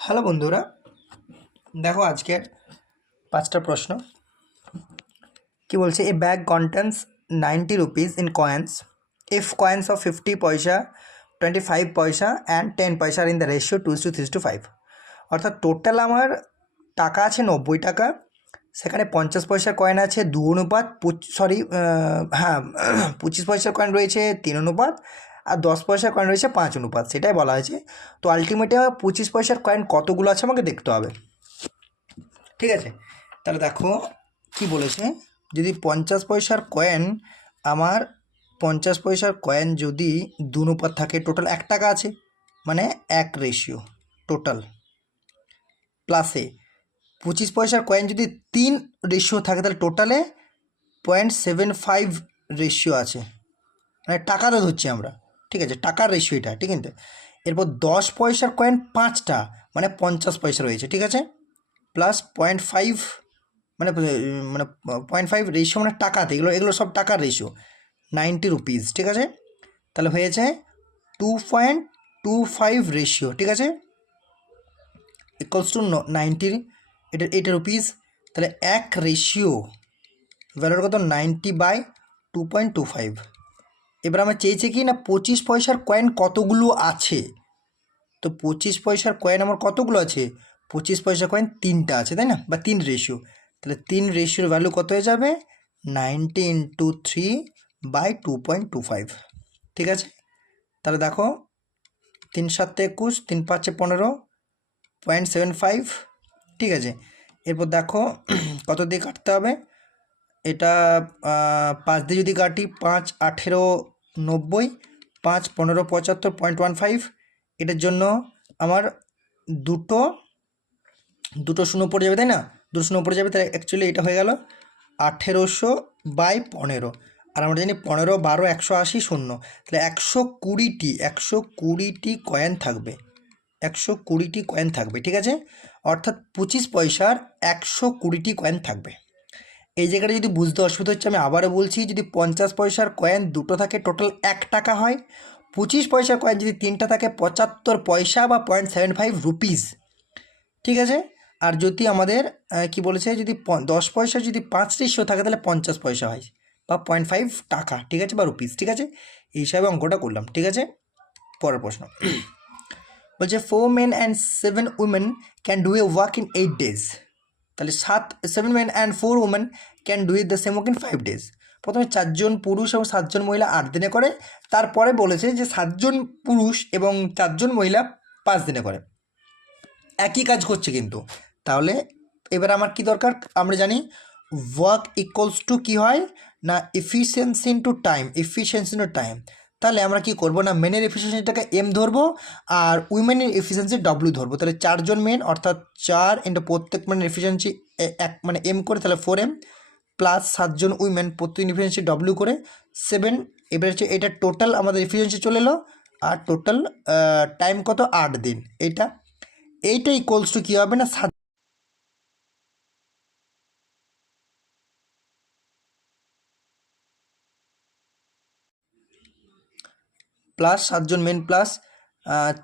Hello বন্ধুরা, দেখো আজকের 5টা প্রশ্ন কি বলছে। এ bag contains 90 rupees in coins if coins of 50 পয়সা, 25 পয়সা অ্যান্ড 10 পয়সা আর ইন দ্য রেশিও 2:3:5। অর্থাৎ টোটাল আমার টাকা আছে 90 টাকা, সেখানে 50 পয়সার কয়েন আছে 2 অনুপাত, হ্যাঁ 25 পয়সার কয়েন রয়েছে 3 অনুপাত আর 10 পয়সার কয়েন রয়েছে 5 অনুপাত, সেটাই বলা হয়েছে। তো আলটিমেটলি আমার 25 পয়সার কয়েন কতগুলো আছে আমাকে দেখতে হবে। ঠিক আছে, তাহলে দেখো কি বলেছে। যদি 50 পয়সার কয়েন আমার 50 পয়সার কয়েন যদি 2 অনুপাত থাকে, টোটাল 1 টাকা আছে, মানে 1 রেশিও টোটাল, প্লাসে 25 পয়সার কয়েন যদি 3 রেশিও থাকে, তাহলে টোটালে 0.75 রেশিও আছে, মানে টাকাটা ধরছি আমরা। ঠিক আছে, টাকার রেশিও এটা, ঠিক আছে। এরপর 10 পয়সার কয়েন 5টা, মানে 50 পয়সা রয়েছে, ঠিক আছে, প্লাস 0.5 মানে মানে 0.5 রেশিও, মানে টাকাতে, এগুলো এগুলো সব টাকার রেশিও, 90 রুপিস, ঠিক আছে। তাহলে হয়েছে 2.25 রেশিও, ঠিক আছে, ইকুয়ালস টু 90, এটা রুপিস। তাহলে 1 রেশিও ভ্যালুর কত, 90/2.25। এবার আমরা চেয়েছি কি না 25 পয়সার কয়েন কতগুলো আছে। তো 25 পয়সার কয়েন আমার কতগুলো আছে, 25 পয়সার কয়েন 3টা আছে, তাই না, বা 3 রেশিও। তাহলে 3 রেশিওর ভ্যালু কত হয়ে যাবে, 90 × 3/2.25, ঠিক আছে। তাহলে দেখো 3 7 21, 3 5 15, 0.75, ঠিক আছে। এরপর দেখো কত দিয়ে কাটতে হবে, এটা 5 দিয়ে যদি কাটি, 5 18 90, 5 15 75, 0.15। এটার জন্য আমার দুটো শূন্য পড়ে যাবে, তাই না, দুটো শূন্য পড়ে যাবে। তাহলে অ্যাকচুয়ালি এটা হয়ে গেল 1800/15, আর আমরা জানি 15 12 180 শূন্য, তাহলে 120টি কয়েন থাকবে, 120টি কয়েন থাকবে, ঠিক আছে। অর্থাৎ 25 পয়সার 120টি কয়েন থাকবে। এই জায়গাটা যদি বুঝতে অসুবিধা হচ্ছে, আমি আবারও বলছি, যদি 50 পয়সার কয়েন দুটো থাকে, টোটাল 1 টাকা হয়। 25 পয়সার কয়েন যদি 3টা থাকে, 75 পয়সা বা 0.75 রুপিস, ঠিক আছে। আর যদি আমাদের কি বলেছে, যদি 10 পয়সা যদি 5 রেশিও থাকে, তাহলে 50 পয়সা হয় বা 0.5 টাকা, ঠিক আছে, বা রুপিস, ঠিক আছে। এই হিসাবে অঙ্কটা করলাম, ঠিক আছে। পরের প্রশ্ন বলছে 4 men and 7 women can do a work in 8 days। তাহলে 7 men and 4 women can do it the same work in 5 days। প্রথমে 4জন পুরুষ এবং 7জন মহিলা 8 দিনে করে, তারপরে বলেছে যে 7জন পুরুষ এবং 4জন মহিলা 5 দিনে করে, একই কাজ করছে কিন্তু। তাহলে এবার আমার কি দরকার, আমরা জানি ওয়ার্ক ইকুয়ালস টু কী হয় না, efficiency into time, efficiency into time. তাহলে আমরা কি করব না, মেনের এফিসিয়েন্সিটাকে এম ধরবো আর উইমেনের এফিসিয়েন্সি ডব্লিউ ধরবো। তাহলে 4জন মেন, অর্থাৎ 4 ইন্টু প্রত্যেক মেনের এফিসিয়েন্সি এক মানে এম করে, তাহলে 4M, প্লাস 7জন উইমেন প্রত্যেক এফিসিয়েন্সি ডব্লিউ করে 7। এবার হচ্ছে এটা টোটাল আমাদের এফিসিয়েন্সি চলে এলো, আর টোটাল টাইম কত, 8 দিন। এইটা ইকুয়ালস টু কী হবে না, প্লাস 7জন মেন প্লাস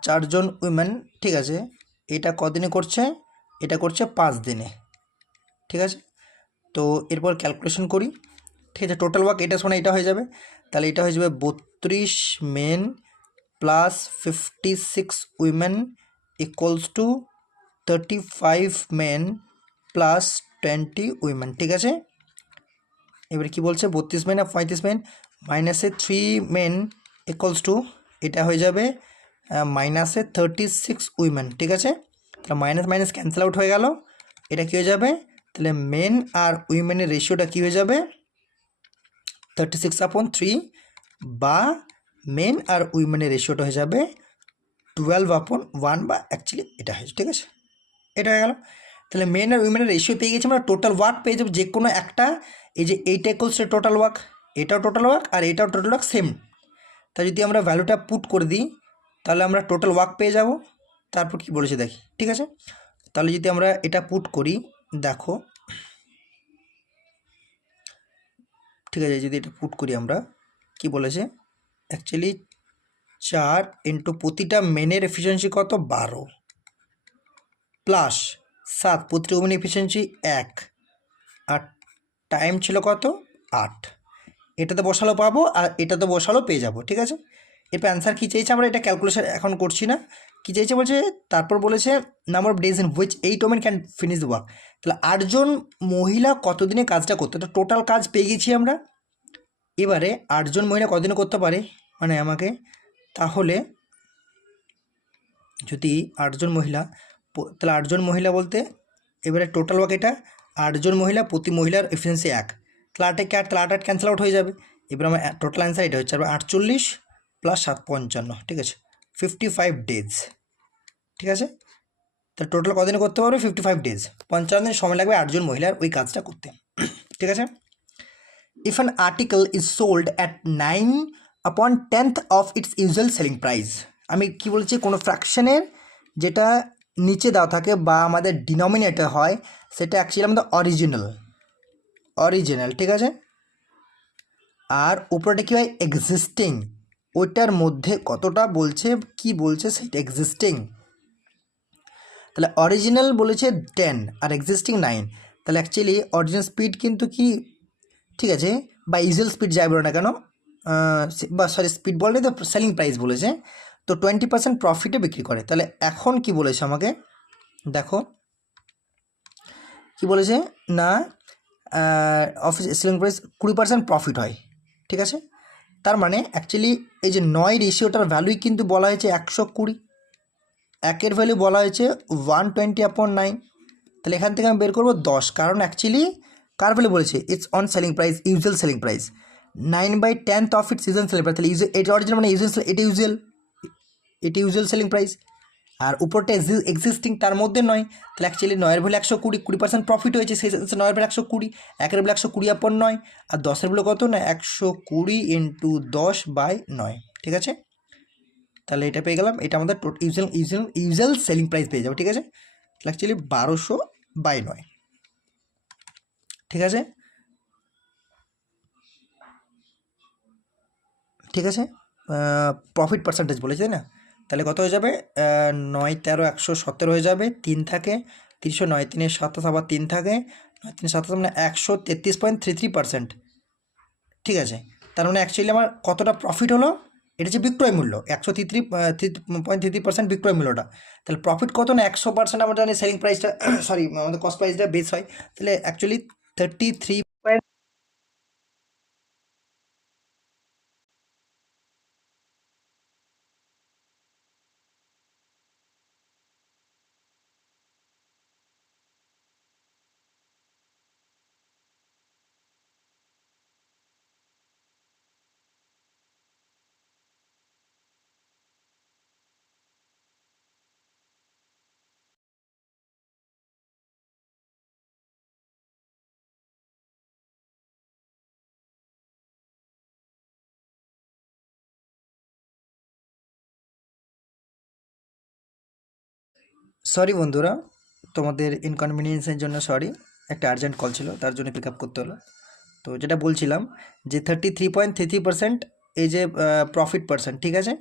4জন উইমেন, ঠিক আছে। এটা কদিনে করছে, এটা করছে 5 দিনে, ঠিক আছে। তো এরপর ক্যালকুলেশন করি, ঠিক আছে। টোটাল ওয়ার্ক এটা শোনা এটা হয়ে যাবে, তাহলে এটা হয়ে যাবে 32 men plus 56 women equals to 35 men plus 20 women, ঠিক আছে। এবার কি বলছে, 32 মেন আর 35 মেন, মাইনাসে 3 মেন ইকুয়ালস টু, এটা হয়ে যাবে মাইনাসে 36 উইমেন, ঠিক আছে। তাহলে মাইনাস মাইনাস ক্যান্সেল আউট হয়ে গেল, এটা কী হয়ে যাবে, তাহলে মেন আর উইমেনের রেশিওটা কী হয়ে যাবে, 36/3, বা মেন আর উইমেনের রেশিওটা হয়ে যাবে 12/1, বা অ্যাকচুয়ালি এটা হয়েছে, ঠিক আছে, এটা হয়ে গেল। তাহলে মেন আর উইমেনের রেশিও পেয়ে গেছি আমরা, টোটাল ওয়ার্ক পেয়ে যাবো যে কোনো একটা। এই যে এইটা ইকুয়ালস টু টোটাল ওয়ার্ক, এটাও টোটাল ওয়ার্ক আর এটাও টোটাল ওয়ার্ক সেম। তা যদি আমরা ভ্যালুটা পুট করে দিই, তাহলে আমরা টোটাল ওয়ার্ক পেয়ে যাব। তারপর কি বলেছে দেখি, ঠিক আছে। তাহলে যদি আমরা এটা পুট করি, দেখো, ঠিক আছে, যদি এটা পুট করি আমরা, কি বলেছে অ্যাকচুয়ালি 4 ইন্টু প্রতিটা মেনের এফিসিয়েন্সি কত, 12, প্লাস 7 প্রতিটা ওভেন এফিসিয়েন্সি 1 আর টাইম ছিল কত 8, এটাতে বসালেও পাবো আর এটাতে বসালেও পেয়ে যাবো। ঠিক আছে, এরপর অ্যান্সার কী চেয়েছে আমরা এটা ক্যালকুলেশন এখন করছি না, কী চেয়েছে বলছে, তারপর বলেছে number of days in which 8 women can finish the work. তাহলে 8জন মহিলা কতদিনে কাজটা করতে, তো টোটাল কাজ পেয়ে গেছি আমরা। এবারে 8জন মহিলা কতদিনে করতে পারে মানে আমাকে, তাহলে যদি 8জন মহিলা, তাহলে 8জন মহিলা বলতে এবারে টোটাল ওয়ার্ক এটা 8জন মহিলা, প্রতি মহিলার এফিসিয়েন্সি 1, তাহলে 8 8 তাহলে 8 8 ক্যান্সেল আউট হয়ে যাবে। এবার আমার টোটাল অ্যান্সার এটা হচ্ছে 48 প্লাস 7 55, ঠিক আছে 55 ডেজ। ঠিক আছে, তাহলে টোটাল কদিনে করতে পারবে 55 ডেজ, 55 দিন সময় লাগবে 8জন মহিলার ওই কাজটা করতে। ঠিক আছে, if an article is sold at 9/10 of its usual selling price, আমি কি বলছি, কোনো ফ্র্যাকশনের যেটা নিচে দেওয়া থাকে বা আমাদের ডিনোমিনেটর হয় সেটা অ্যাকচুয়ালি আমাদের অরিজিনাল। ঠিক আছে, আর উপরটা কী হয় এক্সিস্টিং, ওইটার মধ্যে কতটা বলছে কি বলছে সেটা এক্সিস্টিং। তাহলে অরিজিনাল বলেছে 10 আর এক্সিস্টিং 9, তাহলে অ্যাকচুয়ালি অরিজিনাল স্পিড কিন্তু কি, ঠিক আছে, বা ইউজুয়াল স্পিড যাই বলো না কেন, বা সরি স্পিড বললে তো সেলিং প্রাইস বলেছে, তো 20% প্রফিটে বিক্রি করে। তাহলে এখন কি বলেছে আমাকে দেখো, কি বলেছে না অফিস সেলিং প্রাইস 20% প্রফিট হয়। ঠিক আছে, তার মানে অ্যাকচুয়ালি এই যে 9 রেশিওটার ভ্যালুই কিন্তু বলা হয়েছে 120, একের ভ্যালু বলা হয়েছে 120/9, তাহলে এখান থেকে আমি বের করবো 10, কারণ অ্যাকচুয়ালি কার ভ্যালু বলেছে it's on selling price, usual selling price 9/10 of its usual selling price, তাহলে এটা অরিজিনাল মানে ইউজুয়াল, এটা ইউজুয়াল সেলিং প্রাইস, আর উপরটা এক্সিস্টিং তার মধ্যে 9, তাহলে অ্যাকচুয়ালি 9-এর ভ্যালু 120, 20% প্রফিট হয়েছে, সেই 9-এর ভ্যালু 120, 1-এর ভ্যালু 120/9, আর 10-এর ভ্যালু কত না 120 × 10/9। ঠিক আছে, তাহলে এটা পেয়ে গেলাম, এটা আমাদের ইউজুয়াল সেলিং প্রাইস পেয়ে যাবো। ঠিক আছে, তাহলে অ্যাকচুয়ালি 1200/9। ঠিক আছে, ঠিক আছে, প্রফিট পার্সেন্টেজ বলেছে তাই না, তাহলে কত হয়ে যাবে 9 13 117 হয়ে যাবে, 3 থাকে 300, 9 3 27, আবার 3 থাকে 9 3 27 মানে 133.33%। ঠিক আছে, তার মানে অ্যাকচুয়ালি আমার কতটা প্রফিট হলো, এটা হচ্ছে বিক্রয় মূল্য 133.33% বিক্রয় মূল্যটা, তাহলে প্রফিট কত না 100% আমরা জানি সেলিং প্রাইসটা সরি আমাদের কস্ট প্রাইসটা বেস হয়, তাহলে অ্যাকচুয়ালি 33। সরি বন্ধুরা, তোমাদের ইনকনভিনিয়েন্সের জন্য সরি, একটা আর্জেন্ট কল ছিল তার জন্য পিক আপ করতে হলো। তো যেটা বলছিলাম যে 33.33% এই যে প্রফিট পার্সেন্ট। ঠিক আছে,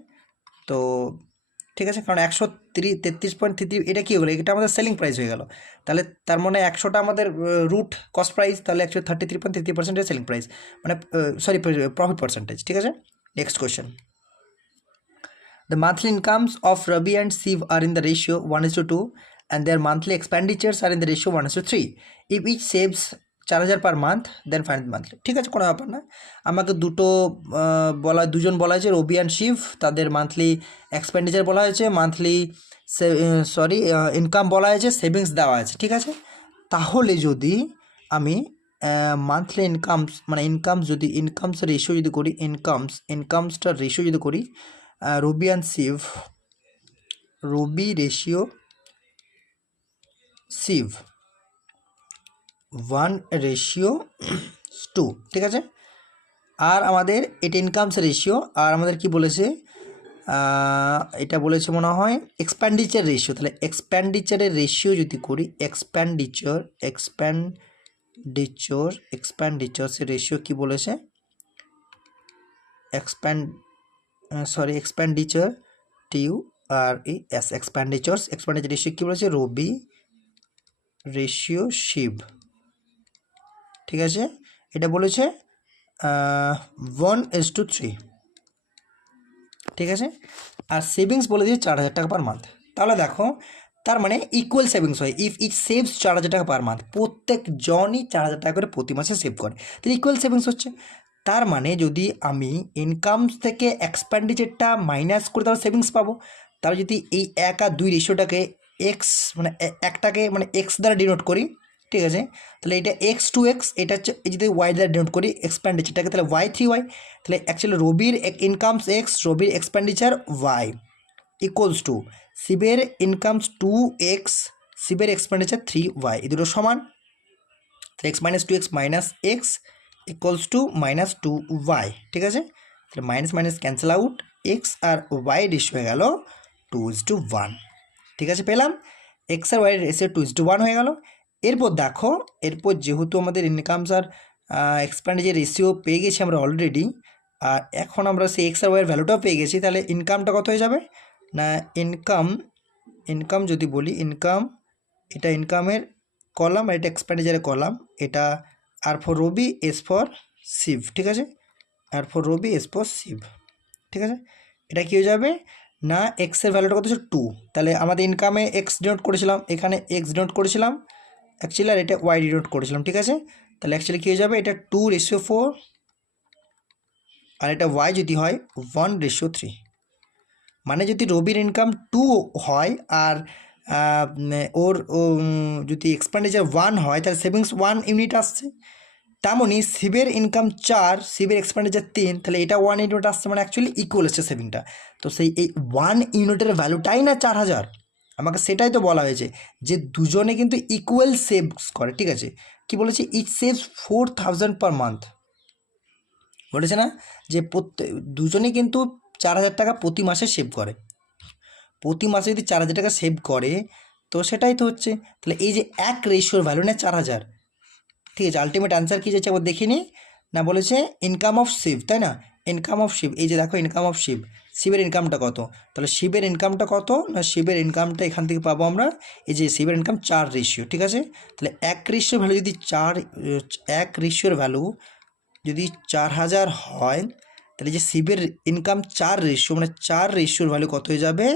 তো ঠিক আছে, কারণ 133.33 এটা কী হলো, এটা আমাদের সেলিং প্রাইস হয়ে গেল, তাহলে তার মানে 100টা আমাদের রুট কস্ট প্রাইস, তাহলে অ্যাকচুয়ালি 33.33% সেলিং প্রাইস মানে সরি প্রফিট পার্সেন্টেজ। ঠিক আছে, next question, the monthly incomes of Rabi and Siv are in the ratio 1:2 and their monthly expenditures are in the ratio 1:3. If each saves 4000 per month, then find the monthly. ঠিক আছে, কোনো ব্যাপার না, আমাকে দুজন বলা হয়েছে রবি অ্যান্ড শিব, তাদের মান্থলি এক্সপেন্ডিচার বলা হয়েছে, মান্থলি ইনকাম বলা হয়েছে, সেভিংস দেওয়া আছে। ঠিক আছে, তাহলে যদি আমি মান্থলি ইনকামস রেশিও যদি করি, ইনকামসটার রেশিও যদি করি, রবি অ্যান্ড শিব, রবি রেশিও শিব 1:2। ঠিক আছে, আর আমাদের এটা ইনকামস রেশিও, আর আমাদের কি বলেছে এটা বলেছে মনে হয় এক্সপেন্ডিচার রেশিও, তাহলে এক্সপেন্ডিচারের রেশিও যদি করি, এক্সপেন্ডিচার্সের রেশিও কি বলেছে, এক্সপেন্ডিচার এক্সপেন্ডিচার রেশিও কী বলেছে, রবি রেশিও শিব, ঠিক আছে, এটা বলেছে 1:3, ঠিক আছে। আর সেভিংস বলে দিয়েছে 4,000 টাকা পার মান্থ। তাহলে দেখো, তার মানে ইকুয়াল সেভিংস হয় ইফ ইট সেভস 4,000 টাকা পার মান্থ, প্রত্যেকজনই 4,000 টাকা করে প্রতি মাসে সেভ করে, তাহলে ইকুয়াল সেভিংস হচ্ছে। তার মানে যদি আমি ইনকাম থেকে এক্সপেন্ডিচারটা মাইনাস করে তাহলে সেভিংস পাবো। তাহলে যদি এই 1 আর 2 রেশিওটাকে এক্স মানে একটাকে মানে এক্স দ্বারা ডিনোট করি, ঠিক আছে, তাহলে এটা x2x, এটা হচ্ছে যদি ওয়াই দ্বারা ডিনোট করি এক্সপেন্ডিচারটাকে, তাহলে y3y, তাহলে অ্যাকচুয়ালি রবির ইনকামস এক্স, রবির এক্সপেন্ডিচার y ইকুয়ালস টু শিবের ইনকামস 2x, শিবের এক্সপেন্ডিচার 3y, এই দুটো সমান, তাহলে x minus 2x minus x equals to minus 2y, ঠিক আছে, তাহলে minus minus cancel out, x আর ওয়াই রেশিও হয়ে গেল 2:1, ঠিক আছে, পেলাম এক্স আর ওয়াই রেশিও 2:1 হয়ে গেল। এরপর দেখো, এরপর যেহেতু আমাদের ইনকামস আর এক্সপেন্ডিচার রেশিও পেয়ে গেছি আমরা অলরেডি, আর এখন আমরা সেই এক্স আর ওয়াইয়ের ভ্যালুটাও পেয়ে গেছি, তাহলে ইনকামটা কত হয়ে যাবে না, ইনকাম যদি বলি, ইনকাম, এটা ইনকামের কলাম আর এটা এক্সপেন্ডিচারের কলাম, এটা R for Rabi S for Shiv, ঠিক আছে, R for Rabi S for Shiv, ঠিক আছে, এটা কী হয়ে যাবে না, এক্সের ভ্যালুটা কত ছিল 2, তাহলে আমাদের ইনকামে এক্স ডিনোট করেছিলাম, এখানে এক্স ডিনোট করেছিলাম অ্যাকচুয়ালি, আর এটা ওয়াই ডিনোট করেছিলাম, ঠিক আছে, তাহলে অ্যাকচুয়ালি কী হয়ে যাবে, এটা 2:4, আর এটা ওয়াই যদি হয় 1:3, মানে যদি রবির ইনকাম 2 হয় আর ওর যদি এক্সপেন্ডিচার 1 হয়, তাহলে সেভিংস 1 ইউনিট আসছে। তেমনই শিবের ইনকাম 4, শিবের এক্সপেন্ডিচার 3, তাহলে এটা 1 ইউনিট আসছে, মানে অ্যাকচুয়ালি ইকুয়াল এসছে সেভিংটা। তো সেই এই 1 ইউনিটের ভ্যালুটাই না 4,000, আমাকে সেটাই তো বলা হয়েছে যে দুজনে কিন্তু ইকুয়াল সেভস করে, ঠিক আছে, কি বলেছে, ইট সেভস 4,000 পার মান্থ, বলেছে না যে দুজনেই কিন্তু 4,000 টাকা প্রতি মাসে সেভ করে, প্রতি মাসে যদি 4,000 টাকা সেভ করে, তো সেটাই তো হচ্ছে, তাহলে এই যে এক রেশিওর ভ্যালু না 4,000, ঠিক আছে, আলটিমেট অ্যান্সার কী যাচ্ছে একবার দেখিনি না, বলেছে ইনকাম অফ শিব, তাই না, ইনকাম অফ শিব, এই যে দেখো ইনকাম অফ শিব, শিবের ইনকামটা কত, তাহলে শিবের ইনকামটা কত না, শিবের ইনকামটা এখান থেকে পাবো আমরা, এই যে শিবের ইনকাম 4 রেশিও, ঠিক আছে, তাহলে এক রেশিওর ভ্যালু যদি এক রেশিওর ভ্যালু যদি 4,000 হয়, তাহলে যে শিবের ইনকাম 4 রেশিও, মানে 4 রেশিওর ভ্যালু কত হয়ে যাবে,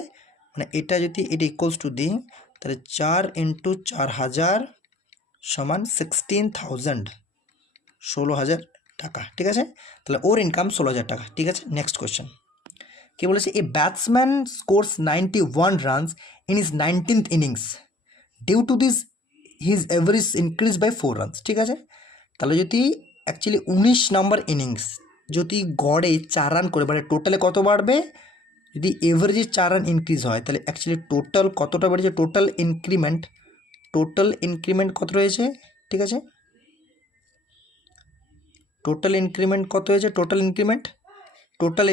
মানে এটা যদি এটা ইকুয়ালস টু দিই, তাহলে 4 × 4,000 সমান 16,000, 16,000 টাকা, ঠিক আছে, তাহলে ওর ইনকাম 16,000 টাকা, ঠিক আছে। নেক্সট কোয়েশ্চেন কী বলেছে, a batsman scores 91 runs in his 19th innings, due to this his average increase by 4 runs, ঠিক আছে, তাহলে যদি অ্যাকচুয়ালি 19 নম্বর ইনিংস যদি গড়ে 4 রান করে, মানে টোটালে কত বাড়বে, যদি এভারেজে 4 রান ইনক্রিজ হয়, তাহলে অ্যাকচুয়ালি টোটাল কতটা বেড়েছে, টোটাল ইনক্রিমেন্ট কত রয়েছে, ঠিক আছে, টোটাল ইনক্রিমেন্ট কত হয়েছে, টোটাল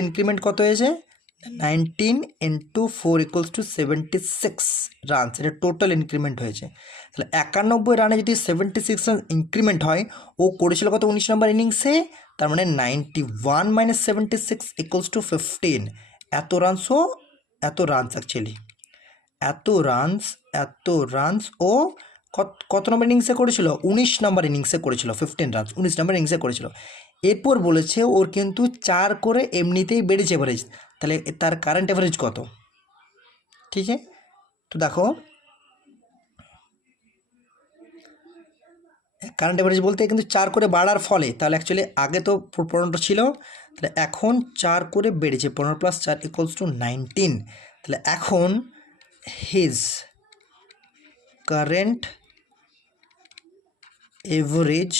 ইনক্রিমেন্ট কত হয়েছে, 19 × 4 = 76 রানস, এটা টোটাল ইনক্রিমেন্ট হয়েছে। তাহলে 91 রানে যদি 76 রান ইনক্রিমেন্ট হয়, ও করেছিল কত 19 নম্বর ইনিংসে, তার মানে 91 - 76 = 15, এত রানস অ্যাকচুয়ালি এত রানস ও কত নম্বর ইনিংসে করেছিল, 19 নম্বর ইনিংসে করেছিল, 15 রানস 19 নম্বর ইনিংসে করেছিল। এরপর বলেছে ওর কিন্তু 4 করে এমনিতেই বেড়েছে এভারেজ, তাহলে তার কারেন্ট অ্যাভারেজ কত, ঠিক আছে, তো দেখো কারেন্ট অ্যাভারেজ বলতে কিন্তু 4 করে বাড়ার ফলে, তাহলে অ্যাকচুয়ালি আগে তো 15 ছিল, তাহলে এখন 4 করে বেড়েছে, 15 + 4 = 19, তাহলে এখন his current average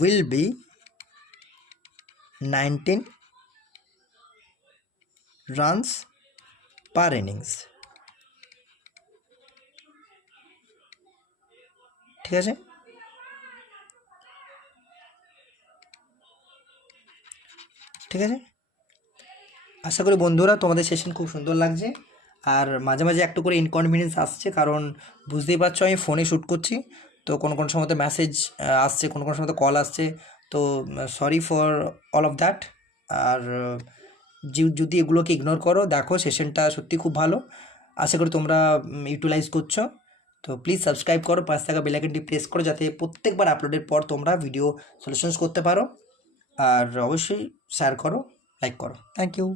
will be 19 runs per innings, ঠিক আছে, আশা করি বন্ধুরা তোমাদের সেশন খুব সুন্দর লাগছে, আর মাঝে মাঝে একটু করে ইনকনভিনিয়েন্স আসছে, কারণ বুঝতেই পারছো আমি ফোনে শ্যুট করছি, তো কোনো সময় তো মেসেজ আসছে, কোনো সময় তো কল আসছে, তো sorry for all of that. আর যদি এগুলোকে ইগনোর করো, দেখো সেশনটা সত্যি খুব ভালো, আশা করি তোমরা ইউটিলাইজ করছো। তো প্লিজ সাবস্ক্রাইব করো, পাশ থাকা বেল আইকনটি প্রেস করো, যাতে প্রত্যেকবার আপলোডের পর তোমরা ভিডিও সলিউশনস করতে পারো। আর অবশ্যই শেয়ার করো, লাইক করো। Thank you.